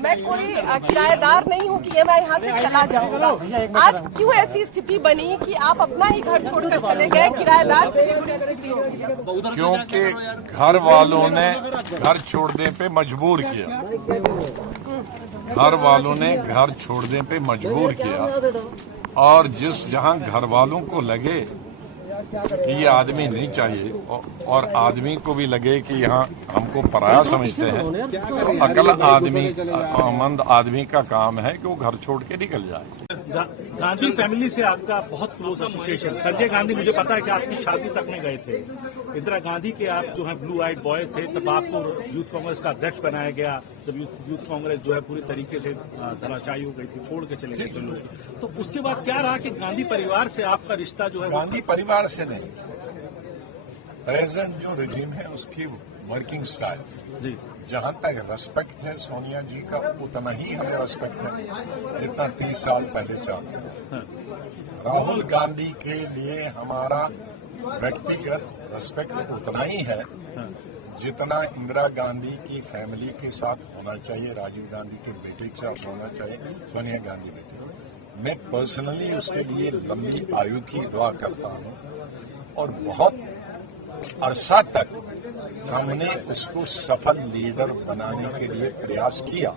मैं कोई किराएदार नहीं हूँ कि ये मैं यहाँ से चला जाऊंगा। आज क्यों ऐसी स्थिति बनी कि आप अपना ही घर छोड़कर चले गए? किराएदार से ये बुरी स्थिति हो गई क्योंकि घर वालों ने घर छोड़ने पे मजबूर किया। घर वालों ने घर छोड़ने पे मजबूर किया और जहां घर वालों को लगे कि ये आदमी नहीं चाहिए और आदमी को भी लगे कि यहाँ हमको पराया समझते हैं, तो अक्लमंद आदमी का काम है कि वो घर छोड़ के निकल जाए। गांधी फैमिली से आपका बहुत क्लोज एसोसिएशन। संजय गांधी, मुझे पता है कि आपकी शादी तक में गए थे। इंदिरा गांधी के आप जो है ब्लू आइड बॉय थे, तब आपको यूथ कांग्रेस का अध्यक्ष बनाया गया। जब यूथ कांग्रेस जो है पूरी तरीके से धराशायी हो गई थी, छोड़ के चले गए थे लोग। तो उसके बाद क्या रहा कि गांधी परिवार से आपका रिश्ता जो है? गांधी परिवार से नहीं, प्रेजेंट जो रिजीम है उसकी वर्किंग स्टाइल जी, जहां तक रेस्पेक्ट है सोनिया जी का, उतना ही हमें रेस्पेक्ट है जितना 30 साल पहले चाहते। राहुल गांधी के लिए हमारा व्यक्तिगत रेस्पेक्ट उतना ही है जितना इंदिरा गांधी की फैमिली के साथ होना चाहिए, राजीव गांधी के बेटे के साथ होना चाहिए, सोनिया गांधी बेटे। मैं पर्सनली उसके लिए लंबी आयु की दुआ करता हूं और बहुत अरसा तक हमने उसको सफल लीडर बनाने के लिए प्रयास किया,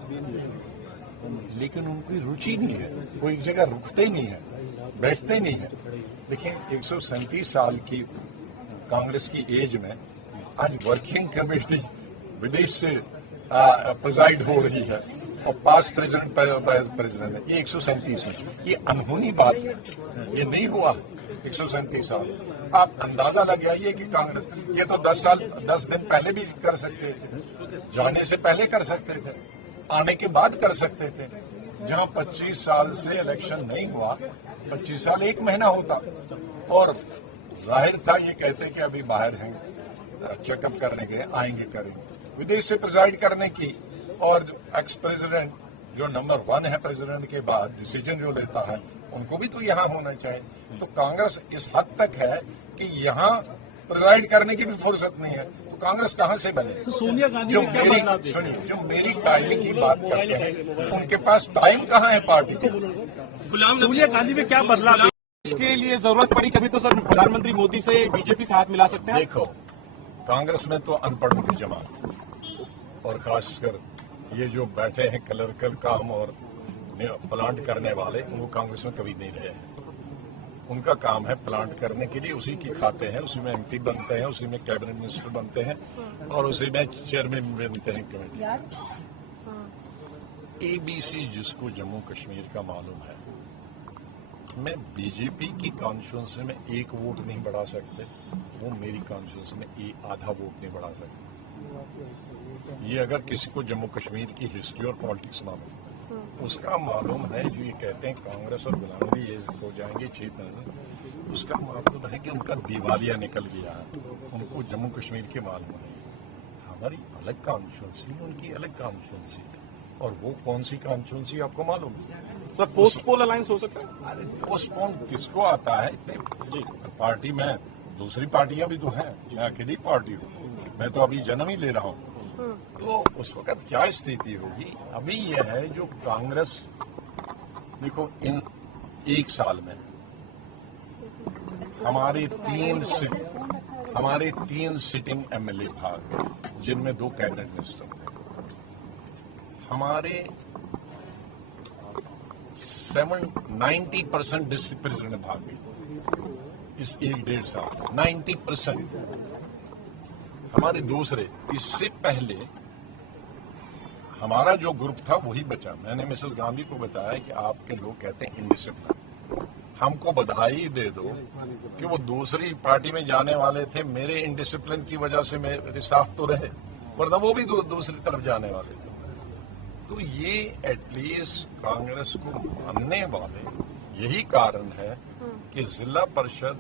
लेकिन उनकी रुचि नहीं है, वो एक जगह रुकते नहीं है, बैठते नहीं है। देखिए 137 साल की कांग्रेस की एज में आज वर्किंग कमेटी विदेश से प्रिजाइड हो रही है और पास्ट प्रेसिडेंट है, ये 137 में, ये अनहोनी बात है, ये नहीं हुआ 137 साल। आप अंदाजा लगाइए कि कांग्रेस ये तो 10 दिन पहले भी कर सकते थे, जाने से पहले कर सकते थे, आने के बाद कर सकते थे। जहां 25 साल से इलेक्शन नहीं हुआ, 25 साल 1 महीना होता और जाहिर था ये कहते कि अभी बाहर हैं, चेकअप करने गए, आएंगे करेंगे। विदेश से प्रिजाइड करने की और एक्स प्रेसिडेंट जो नंबर 1 है प्रेसिडेंट के बाद डिसीजन जो लेता है, उनको भी तो यहाँ होना चाहिए। तो कांग्रेस इस हद तक है कि यहाँ प्रिजाइड करने की भी फुर्सत नहीं है, तो कांग्रेस कहाँ से बने? तो सोनिया गांधी जो मेरी टाइमिंग की बात करते हैं, उनके पास टाइम कहाँ है पार्टी को? सोनिया गांधी में क्या बदलाव? इसके लिए जरूरत पड़ी कभी तो सर प्रधानमंत्री मोदी से बीजेपी से हाथ मिला सकते हैं। देखो, कांग्रेस में तो अनपढ़ों की जमात और खासकर ये जो बैठे हैं क्लर्कल काम और प्लांट करने वाले, वो कांग्रेस में कभी नहीं रहे हैं। उनका काम है प्लांट करने के लिए, उसी की खाते हैं, उसी में एमपी बनते हैं, उसी में कैबिनेट मिनिस्टर बनते हैं और उसी में चेयरमैन बनते हैं कमेटी। एबीसी जिसको जम्मू कश्मीर का मालूम है, मैं बीजेपी की कॉन्स्टिट्यूंसी में 1 वोट नहीं बढ़ा सकते, वो मेरी कॉन्स्टिट्यूंसी में आधा वोट नहीं बढ़ा सकते। ये अगर किसी को जम्मू कश्मीर की हिस्ट्री और पॉलिटिक्स मालूम है, उसका मालूम है। जो ये कहते हैं कांग्रेस और गुलामी ये हो जाएंगे 6 महीने, उसका मालूम है कि उनका दिवालिया निकल गया है, उनको जम्मू कश्मीर के मालूम है। हमारी अलग कॉन्स्टिट्यूंसी, उनकी अलग कॉन्स्टिट्यूंसी, और वो कौन सी कॉन्स्टिट्यूंसी आपको मालूम है? सर पोस्टपोल अलायंस हो सकता है? अरे पोस्टपोन किसको आता है? जी, पार्टी में दूसरी पार्टियां भी तो हैं, मैं अकेली पार्टी हूँ, मैं तो अभी जन्म ही ले रहा हूँ। तो उस वक्त क्या स्थिति होगी? अभी यह है जो कांग्रेस, देखो इन 1 साल में हमारे 3 सिटिंग एमएलए भाग गए, जिनमें 2 कैबिनेट मिनिस्टर थे। हमारे 90% डिस्ट्रिक्ट प्रेसिडेंट भाग गए इस 1-1.5 साल, 90%। हमारे दूसरे, इससे पहले हमारा जो ग्रुप था वही बचा। मैंने मिसेस गांधी को बताया कि आपके लोग कहते हैं इनडिसिप्लिन, हमको बधाई दे दो कि वो दूसरी पार्टी में जाने वाले थे, मेरे इनडिसिप्लिन की वजह से मेरे साथ तो रहे, वरना वो भी दूसरी तरफ जाने वाले थे। तो ये एटलीस्ट कांग्रेस को मानने वाले यही कारण है कि जिला परिषद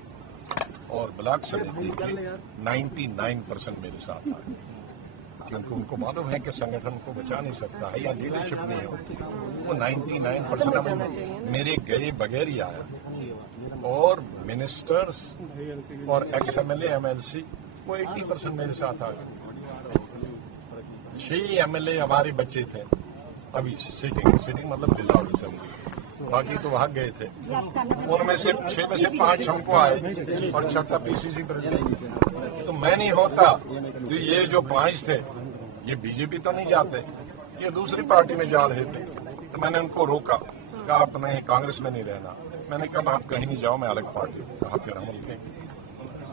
और ब्लॉक समिति के 99% मेरे साथ आए, क्योंकि उनको मालूम है कि संगठन को बचा नहीं सकता है या लीडरशिप नहीं होती। वो 99% मेरे गए बगैर ही आया, और मिनिस्टर्स और एक्स एमएलए एमएलसी वो 80% मेरे साथ आ गए। 6 एमएलए हमारे बच्चे थे, अभी सिटिंग मतलब डिसॉल्व असेंबली, बाकी तो भाग गए थे। उनमें से 6 में से 5 हमको आए और 6 पीसीसी प्रेसिडेंट। तो मैं नहीं होता तो ये जो 5 थे ये बीजेपी तो नहीं जाते, ये दूसरी पार्टी में जा रहे थे। तो मैंने उनको रोका, कहा आप नहीं कांग्रेस में नहीं रहना। मैंने कहा आप कहीं नहीं जाओ, मैं अलग पार्टी हूँ। कहा फिर हम मिलते।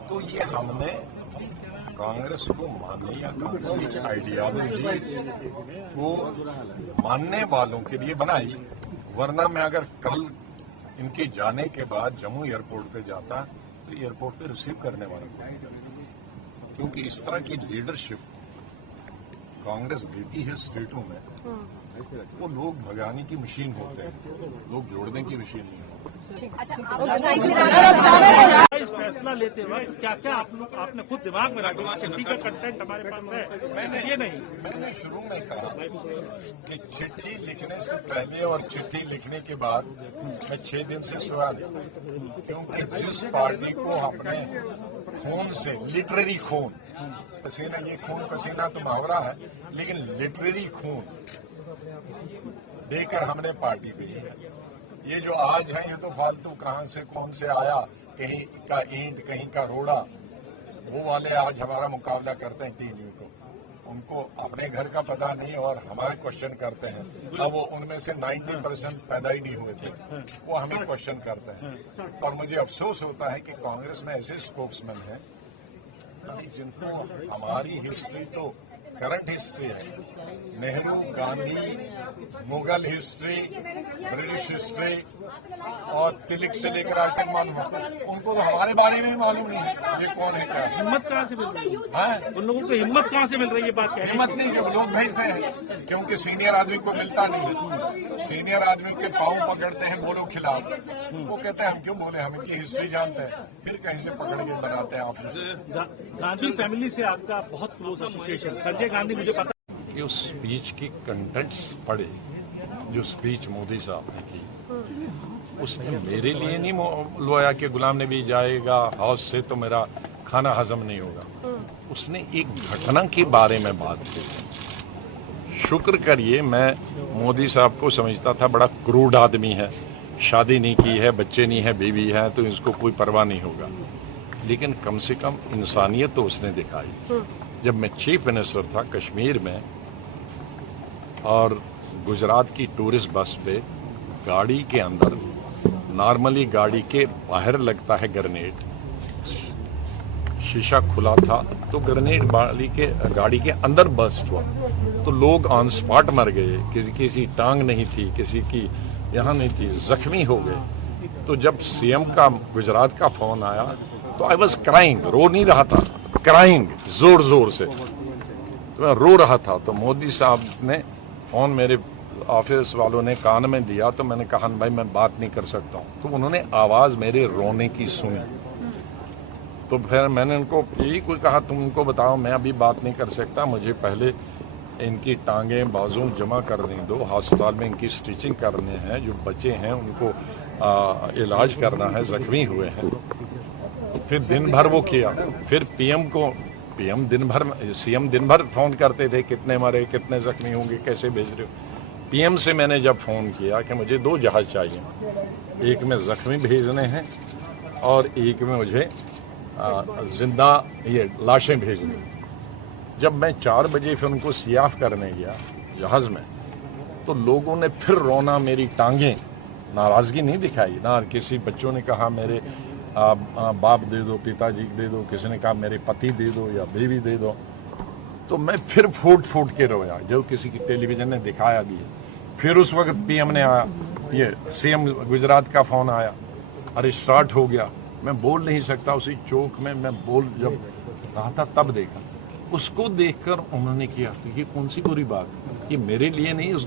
तो ये हमने कांग्रेस को मानने या कांग्रेस की आइडियोलॉजी को मानने वालों के लिए बनाई, वरना मैं अगर कल इनके जाने के बाद जम्मू एयरपोर्ट पे जाता तो एयरपोर्ट पे रिसीव करने वाला कोई नहीं। क्योंकि इस तरह की लीडरशिप कांग्रेस देती है स्टेटों में, वो लोग भगाने की मशीन होते हैं, लोग जोड़ने की मशीन नहीं होती। इस फैसला लेते वक्त क्या क्या आपने खुद दिमाग में रखा? चिट्ठी का कंटेंट हमारे पास है, ये नहीं। मैंने शुरू में कहा कि चिट्ठी लिखने से पहले और चिट्ठी लिखने के बाद मैं 6 दिन से सोया नहीं, क्योंकि जिस पार्टी को अपने खून से, लिटरेरी खून, पसीना, ये खून पसीना तो मुहावरा है, लेकिन लिटरेरी खून देकर हमने पार्टी भेजी है। ये जो आज है ये तो फालतू कहां से कौन से आया, कहीं का ईंट कहीं का रोड़ा, वो वाले आज हमारा मुकाबला करते हैं टीवी को। उनको अपने घर का पता नहीं और हमारे क्वेश्चन करते हैं। अब वो उनमें से 90% पैदा ही नहीं हुए थे, वो हमें क्वेश्चन करते हैं। और मुझे अफसोस होता है कि कांग्रेस में ऐसे स्पोक्समैन हैं जिनको हमारी हिस्ट्री तो करंट हिस्ट्री है, Nehru, Gandhi, Mughal history, British history और तिलक से लेकर आज तक मालूम है। उनको तो हमारे बारे में ही मालूम नहीं है ये कौन है क्या। हिम्मत कहाँ से मिल रही है? उन लोगों को हिम्मत कहाँ से मिल रही है? बात हिम्मत नहीं, जब लोग भेजते हैं, क्योंकि सीनियर आदमी को मिलता नहीं। सीनियर आदमी के पाँव पकड़ते हैं बोलो खिलाफ, वो कहते हैं हम क्यों बोले, हम इनकी हिस्ट्री जानते हैं, फिर कहीं से पकड़ के बनाते हैं ऑफिस। गांधी फैमिली से आपका बहुत क्लोज एसोसिएशन, संजय गांधी मुझे पता कि उस स्पीच की कंटेंट्स पढ़े, जो स्पीच मोदी साहब ने की, उसने मेरे लिए नहीं लोया कि गुलाम नबी जाएगा हाउस से तो मेरा खाना हजम नहीं होगा। उसने एक घटना के बारे में बात की। शुक्र करिए, मैं मोदी साहब को समझता था बड़ा क्रूड आदमी है, शादी नहीं की है, बच्चे नहीं है, बीवी है, तो इसको कोई परवाह नहीं होगा। लेकिन कम से कम इंसानियत तो उसने दिखाई। जब मैं चीफ मिनिस्टर था कश्मीर में और गुजरात की टूरिस्ट बस पे गाड़ी के अंदर, नॉर्मली गाड़ी के बाहर लगता है ग्रेनेड, शीशा खुला था तो ग्रेनेड गाड़ी के अंदर बस्ट हुआ, तो लोग ऑन स्पॉट मर गए, किसी टांग नहीं थी, किसी की यहाँ नहीं थी, जख्मी हो गए। तो जब सीएम का गुजरात का फोन आया तो आई वॉज क्राइंग, रो नहीं रहा था, क्राइंग जोर जोर से, तो मैं रो रहा था। तो मोदी साहब ने फोन मेरे ऑफिस वालों ने कान में दिया, तो मैंने कहा भाई मैं बात नहीं कर सकता हूँ। तो उन्होंने आवाज मेरे रोने की सुनी, तो फिर मैंने उनको यही कोई कहा तुम उनको बताओ मैं अभी बात नहीं कर सकता, मुझे पहले इनकी टांगें बाजू जमा करने दो, अस्पताल में इनकी स्टिचिंग करने हैं, जो बच्चे हैं उनको इलाज करना है, जख्मी हुए हैं। फिर दिन भर वो किया, फिर पीएम दिन भर, सीएम दिन भर फोन करते थे कितने मरे, कितने जख्मी होंगे, कैसे भेज रहे हो। पीएम से मैंने जब फोन किया कि मुझे 2 जहाज चाहिए, एक में जख्मी भेजने हैं और एक में मुझे जिंदा ये लाशें भेजनी। जब मैं 4 बजे फिर उनको सियाफ करने गया जहाज में, तो लोगों ने फिर रोना, मेरी टांगें, नाराजगी नहीं दिखाई ना। किसी बच्चों ने कहा मेरे बाप दे दो, पिताजी दे दो, किसी ने कहा मेरे पति दे दो या बीवी दे दो। तो मैं फिर फूट के रोया, जो किसी की टेलीविजन ने दिखाया भी है। फिर उस वक्त पीएम ने आया, ये सीएम गुजरात का फोन आया, अरे स्टार्ट हो गया। मैं बोल नहीं सकता, उसी चौक में मैं जब रहा था तब देखा। उसको देखकर उन्होंने किया तो ये कौन सी बुरी बात, ये मेरे लिए नहीं, उस